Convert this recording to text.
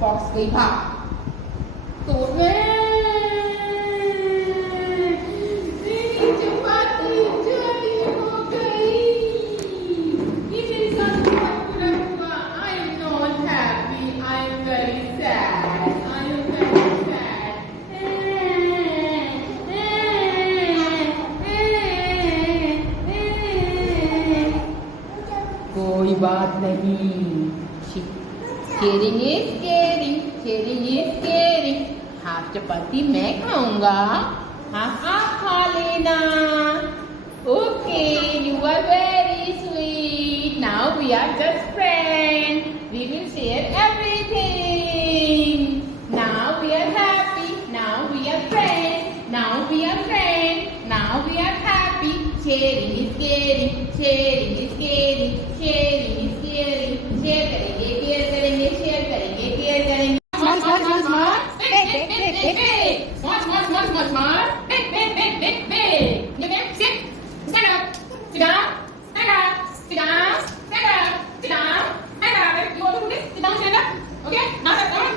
Fox गई भाग। तो मेरी चपाती चोरी हो गई। ये मेरे साथ बहुत बुरा हुआ। I am not happy. I am very sad. I am very sad. कोई बात नहीं। Caring is caring. Caring is caring. Half चपाती मैं खाऊंगा, हाफ आप खा लेना। Okay, you are very sweet. Now we are just friends. We will share everything. Now we are happy. Now we are friends. Now we are friends. Now we are happy. Sharing is caring. Sharing is caring. Sharing is caring. Share करेंगे, care करेंगे, share करेंगे, care करेंगे। Smart, smart, smart, smart. Big, big, big, big, big. Smart, smart, smart, smart, smart. Big, big, big, big, big. Okay, sit. Stand up. Sit down. Stand up. Sit down. Stand up. Sit down. Stand up. You want to do this? Sit down, stand up. Okay? Now sit down.